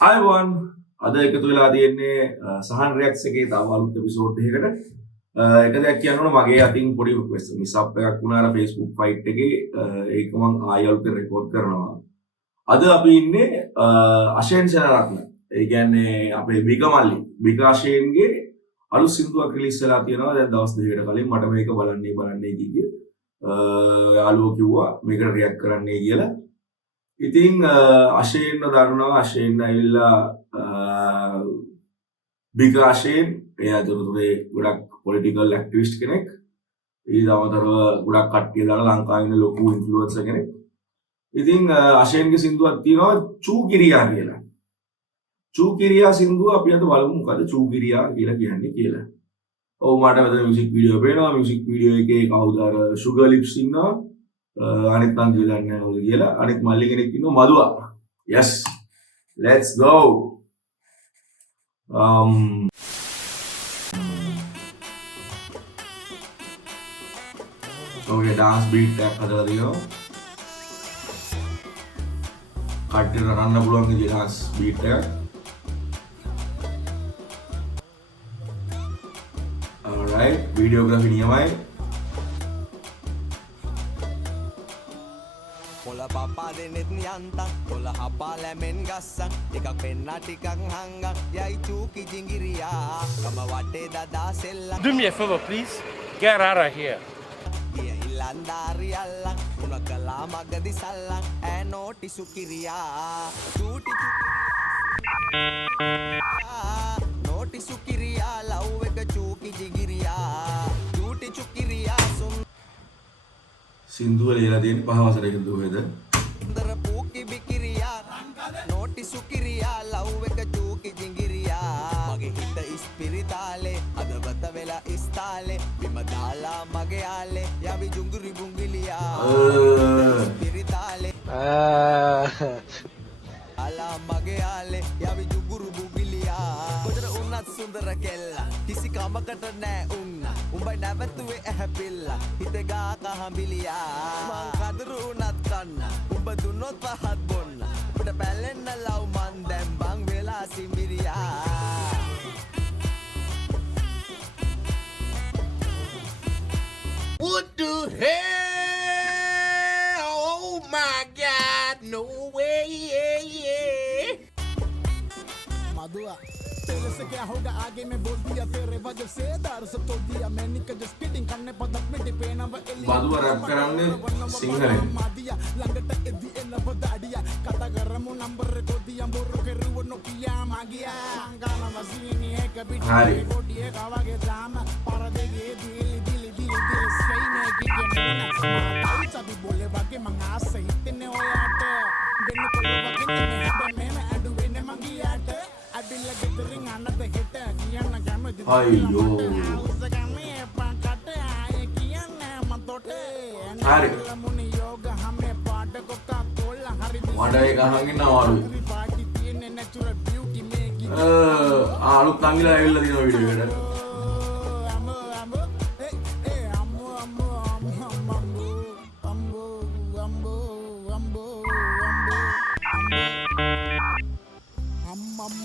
Ivan අද එකතු වෙලා තියෙන්නේ සහන් රියැක්ට්ස් එකේ තව අලුත් එපිසෝඩ් එකකට. එක දෙයක් කියන්න ඕන මගේ අතින් පොඩි මිස්අප් එකක් වුණා අර Facebook ෆයිට් එකේ. ඒක මම ආයෙ අලුතෙන් රෙකෝඩ් කරනවා. අද අපි ඉන්නේ අෂේන් සෙනරත්න. ඒ කියන්නේ අපේ බික මල්ලි. බික අෂේන්ගේ අලුත් සින්දුවක් රිලීස් වෙලා තියෙනවා දැන් දවස් දෙකකට කලින්. මට මේක බලන්නේ කිව්වේ. යාළුවෝ කිව්වා මේකට රියැක්ට් කරන්නයි කියලා. ඉතින් අෂේන්ව දන්නවා. අෂේන් ඇවිල්ලා බික අෂේන් එයා දුරතුරේ ගොඩක් පොලිටිකල් ඇක්ටිවිස්ට් කෙනෙක්. ඊට අමතරව ගොඩක් කට්ටිය දාලා ලංකාවේ ඉන්න ලොකු ඉන්ෆ්ලුවෙන්සර් කෙනෙක්. ඉතින් අෂේන්ගේ සින්දුවක් තියෙනවා චූ කිරියා කියලා. චූ කිරියා සින්දුව අපි අද බලමු මොකද චූ කිරියා කියලා කියන්නේ කියලා. ඔව් මට මෙතන මියුසික් වීඩියෝ පේනවා. මියුසික් වීඩියෝ එකේ කවුද අර සුගර් ලිප්ස් ඉන්නවා. අනිත් නම් කියලා දන්නේ නැහැ කියලා. අනිත් මල්ලි කෙනෙක් ඉන්නවා මදුවා. yes let's go. okay dance beat එකක් හදලා තියෙනවා. කට්ටියට රන්න පුළුවන් විදිහේ dance beat එකක්. alright videography නියමයි. කොළ පපා දෙනෙත් යන්තම් කොළ හපා ලැමෙන් ගස්සන් ටිකක් පෙන්නා ටිකක් හංගන් යයි චූකි ජිංගිරියා කම වටේ දදා සෙල්ලන්. Do me a favor, please. Get out of here. ගිය ඉල්ලන්දාරි අල්ලන් උන කලා මගදි සල්ලන් ඈ නෝටි සුකිරියා චූටි නෝටි සුකිරියා ලව් එක චූකි ජිංගිරියා චූටි චුකිරියා සින්දුව ලියලා තියෙන 5 වසරේ දුවේද सुंदर पूकी बिकिरिया नोटी सुकिरिया लव එක චූකි ජිංගිරියා මගේ හිත ඉස්පිරිතාලේ අදවත වෙලා ඉස්තාලේ බිම දාලා මගේ ආලේ යවි ජුංගුරි බුංගිලියා ඉස්පිරිතාලේ අලා මගේ ආලේ යවි ජුංගුරු බුංගිලියා කොතර උන්නත් සුන්දර කෙල්ලා කිසි කමකට නෑ උන්න උඹ නැවතුවේ ඇහැපිල්ලා හිතේ ගා කහඹිලියා මං කදරු උනත් කන්න උඹ දුන්නොත් පහත් බොන්න උඹට පැලෙන්න ලව් මන් දැන් බං වෙලා සිඹිරියා What the hell? Oh my God, no way. मधुआ तेरे से क्या होगा आगे मैं बोल दिया तेरे वजह से दार से तोड़ दिया मैंने का जस्ट किडिंग करने पदक में डिपेना व මදුවා රැප් කරන්නේ සිංහලෙන්. मादिया लंगट एदी एल बदाडिया कथा गरमु नंबर को दिया बोरो के रुव नो किया मागिया गाना वसीनी है कभी හරි. कोटिए खावा के जाम पर देगे दिल दिल दिल दिल सही ने की के मोना सभी बोले बाके मंगा सही तने होयाट बिन को बाके तने मैं अडुवे ने मंगियाट अभी लगे रिंग आना ते हिट किया ना काम අයියෝ හරි මඩ එක අහන් ඉන්නවා වරු. අලුත් අංගිලා ඇවිල්ලා තියෙනවා වීඩියෝ එකට.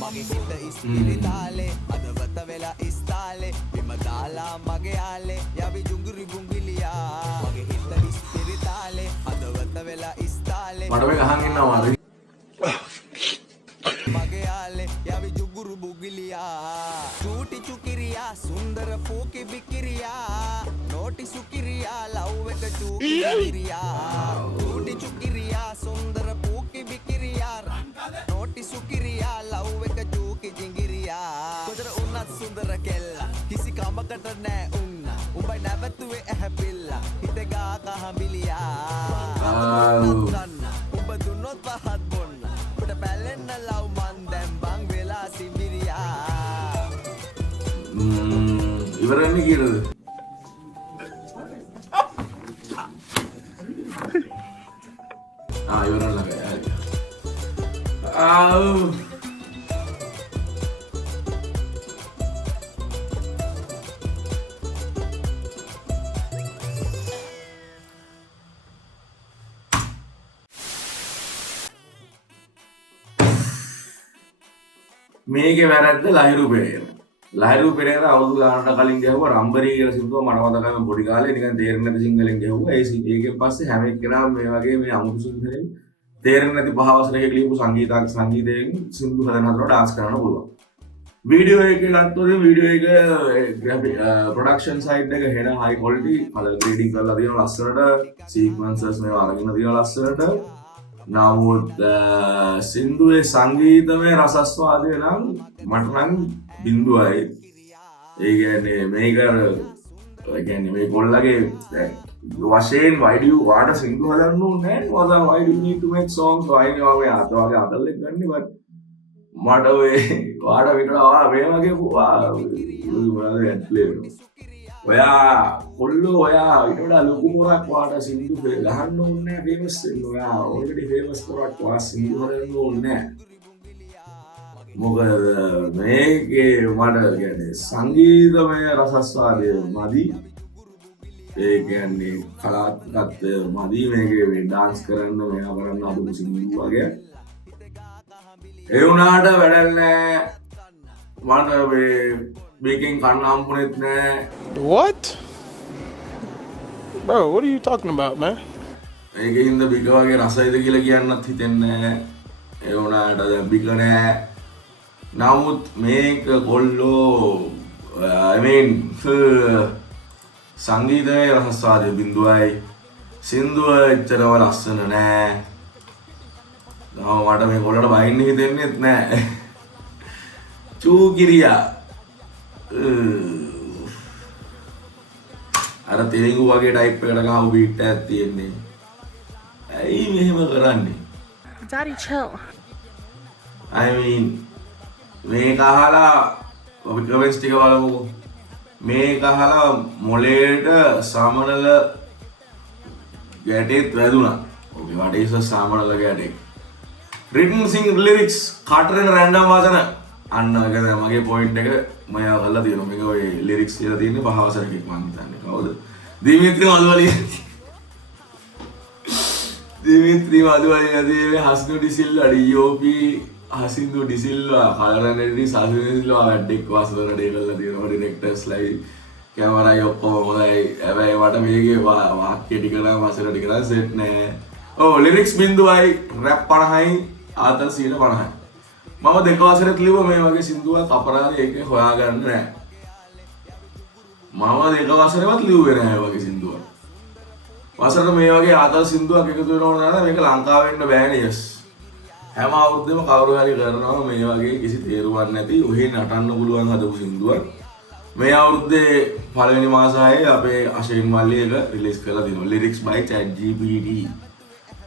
මගේ හිත ඉස්පිරිතාලේ අදවත වෙලා ඉස්තාලේ බිම දාලා මගේ ආලේ යවි ජුංගුරි බුංගිලියා මගේ හිත ඉස්පිරිතාලේ අදවත වෙලා ඉස්තාලේ මඩ මේක අහන් ඉන්නවා වරු. මගේ ආලේ යවි ජුංගුරු බුංගිලියා චූටි චුකිරියා සුන්දර පූකි බිකිරියා නෝටි සුකිරියා ලව් එක චූකි ජිංගිරියා චූටි චුකිරියා සුන්දර පූකි බිකිරියා නෝටි සුකිරියා ලව් එක චූකි ජිංගිරියා කොතර උන්නත් සුන්දර කෙල්ලා කිසි කමකට නෑ උන්න උඹ නැවතුවේ ඇහැපිල්ලා හිතේ ගා කහඹිලියා උඹ දුන්නොත් පහත් බොන්න උඹට පැලෙන්න ලව් මන් දැන් බං වෙලා සිඹිරියා ඉවර වෙන්නේ කීයද? ඉවර ළඟයි. හරි. මේකේ වැරද්ද ලහිරු පෙරේරා. ලහිරු පෙරේරා අවුරුදු ගානකට කලින් ගැහුවා රම්බරී කියලා සින්දුව මට මතකයි මම පොඩි කාලේ නිකන් තේරෙන්නේ නැති සිංහලෙන් ගැහුවා. ඒකෙන් පස්සේ හැම එක්කෙනාම මේ වගේ මේ අමුතු සිංහලෙන් තේරෙන්නේ නැති පහවසරයක ලියපු සංගීතයෙන් සින්දු හදන හදනට ඩාන්ස් කරන්න පුළුවන්. වීඩියෝ එක ගත්තොත් වීඩියෝ එක ප්‍රොඩක්ෂන් සයිඩ් එක හෙන හයි ක්වොලිටි කලර් ග්‍රේඩින් කරලා තියෙනවා ලස්සනට සීක්වෙන්සර්ස් මේවා අරගෙන තියෙනවා ලස්සනට. නමුත් සින්දුවේ සංගීතමය රසස්වාදය නම් මට නම් බිඳුවයි. ඒ කියන්නේ මේක මේ කොල්ලගේ වශයෙන් වයිඩියු වාට සින්දු හදන්න ඕනේ නැහැ. why do you need to make songs? why වගේ අතවගේ අතල්ලෙක් ගන්න but මට ඔය වාට විතරවා මේ වගේ ඔයා කොල්ලෝ ඔයා ඊට වඩා ලොකු මොරක් වාට සින්දු ගහන්න ඕනේ නැහැ famous වෙන්න. ඔයා already famous කරක් වා සින්දු හදන්න ඕනේ නැහැ. මොකද මේකේ මට කියන්නේ සංගීතමය රසස්වාදය මදි. ඒ කියන්නේ කලාත්මකත්වය මදි. මේකේ මේ ඩාන්ස් කරන්න මෙයා කරන්න අදුම සින්දු වගේ. ඒ වුණාට වැඩක් නැහැ. මට මේකෙන් කන්න හම්බුනේත් නැහැ. What? Bro, what are you talking about, man? ඒකින්ද බික වගේ රසයිද කියලා කියන්නත් හිතෙන්නේ නැහැ. ඒ වුණාට දැන් බික නැහැ. නමුත් මේක කොල්ලෝ I mean සංගීතයේ රසස්වාදය බිඳුවයි. සින්දුව එච්චරම ලස්සන නෑ. මට මේ කොල්ලට බයින්න හිතෙන්නෙත් නෑ. චූ කිරියා අර තෙලිඟු වගේ ටයිප් එකකට ගහපු බීට් එකක් තියෙන්නේ. ඇයි මෙහෙම කරන්නේ? Daddy, chill. I mean මේක අහලා අපි කමෙන්ට්ස් ටික බලමුකෝ. මේක අහලා මොලේට සමනල ගැටේත් වැදුනා. ඔබේ what is a සමනල ගැටේ? written sing lyrics කාටරේන රැන්ඩම් වචන. අන්න ඒක තමයි මගේ පොයින්ට් එක. මම අහලා තියෙනවා මේක ඔය lyrics කියලා තියෙන්නේ පහවසරකෙක් මම හිතන්නේ. කවුද? දිමිත්‍රි මදුවලිය. දිමිත්‍රි මදුවලිය නදී හස්නු ඩිසිල්ලා DOP හසින්දු ඩිසිල්වා කලරනටි සාසිල්වා වැඩෙක් වාසවර ඩේවල්ලා තියෙනවා ඩිරෙක්ටර්ස්ලයි කැමරායි ඔක්කොම හොඳයි. හැබැයි මට මේකේ වාක්‍ය ටික නම් වචන ටික නම් සෙට් නෑ. ඔව් ලිරික්ස් බිඳුවයි රැප් 50යි ආතල් 50යි. මම දෙක වසරෙත් ලිව්වා මේ වගේ සින්දුවක් අපරාධ ඒකේ හොයාගන්න නෑ. මම දෙක වසරෙවත් ලිව්වේ නෑ වගේ සින්දුවක්. වසරට මේ වගේ ආතල් සින්දුවක් එකතු වෙනවා නම් මේක ලංකාවෙ ඉන්න බෑනේ. yes හැම අවුරුද්දෙම කවුරු හරි කරනවා මේ වගේ කිසි තේරුවක් නැති ඔහේ නටන්න පුළුවන් හදපු සින්දුවක්. මේ අවුරුද්දේ පළවෙනි මාස 6 අපේ අශේන් මල්ලි එක රිලීස් කරලා දිනවා. lyrics by ChatGPT.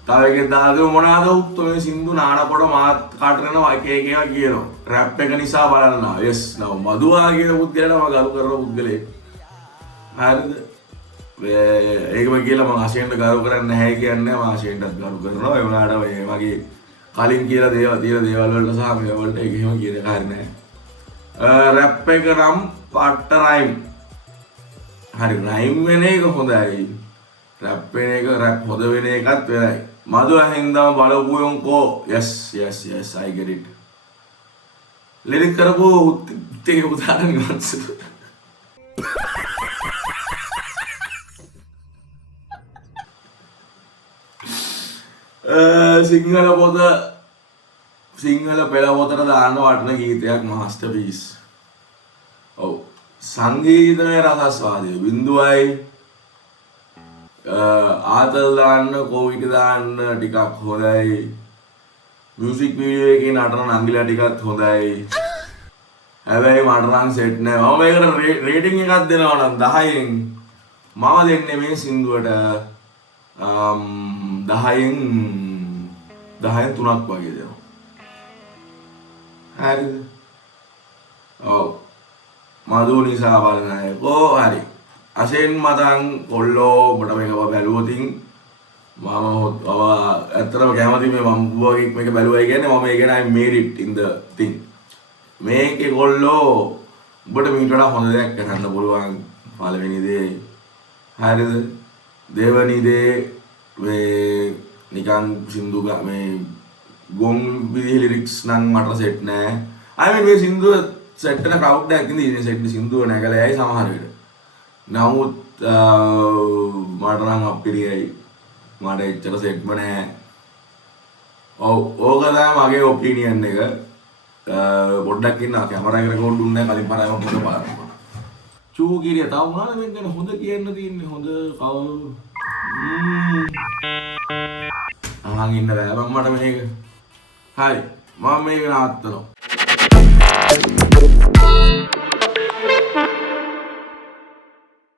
තව එකක් දාගෙන මොනවාද උත්තර සින්දු නානකොට මාත් කාටරනවා එක එක ඒවා කියනවා. රැප් එක නිසා බලනවා. yes නව මදුවා කියන පුද්ගලයා මම ගරු කරන පුද්ගලෙක්. හරිද? ඒකම කියලා මම අශේන්ට ගරු කරන්නේ නැහැ කියන්නේ මම අශේන්ටත් ගරු කරනවා. ඒ වුණාට මේ වගේ කලින් කියලා දේවල් වලට සහ මේ වලට ඒක එහෙම කියන එක හරිය නෑ. රැප් එක නම් පාට රයිම්. හරි රයිම් වෙන එක හොඳයි. රැප් වෙන එක රැප් හොද වෙන එකත් වෙනයි. මදු අහින්දම බලපු යොන්කෝ. yes I get it. ලිරික් කරපු උත්තේ උදාහරණ නිවන්ස. සිංහල පෙළ පොතට දාන්න වටන ගීතයක් මාස්ටර්පීස්. ඔව් සංගීතමය රසස්වාදය බිඳුවයි. ආතල් දාන්න කොවිඩ් දාන්න ටිකක් හොඳයි. මියුසික් වීඩියෝ එකේ නටන නංගිලා ටිකත් හොඳයි. හැබැයි මට නම් සෙට් නෑ. මම මේකට රේටින් එකක් දෙනවා නම් 10න් මම දෙන්නේ මේ සින්දුවට 10න් 3ක් වගේ දෙනවා. හරිද? ඔව් මදු නිසා බලන අය හරි. අසෙන් මතන් කොල්ලෝ ඔබට මේක බැලුවොතින් මම ඇත්තටම කැමති මේ මම වගේ මේක බැලුවයි කියන්නේ මම ඒ කියන්නේ I made it in the thing. මේකේ කොල්ලෝ ඔබට මීට වඩා හොඳ දෙයක් කරන්න පුළුවන්. පළවෙනි දේ හරිද? දෙවෙනි දේ මේ නිකන් සින්දු මේ ගොන් විදිහේ ලිරික්ස් නම් මට සෙට් නෑ. I mean මේ සින්දුව සෙට් වෙන crowd එකක් ඉඳී සෙට් සින්දුව නැගලා යයි සමහර විට. නමුත් මට නම් අපිරියයි. මට එච්චර සෙට්ම නැහැ. ඔව් ඕක තමයි මගේ ඔපිනියන් එක. පොඩ්ඩක් ඉන්න කැමරා එක රෙකෝඩ් දුන්නේ නැහැ කලින් පාරම පොඩ පාරම. චූ කිරිය තව මොනවද මේ ගැන හොඳ කියන්න තියෙන්නේ හොඳ අහන් ඉන්න බෑ මට මේක. හරි මම මේක නවත්තනවා.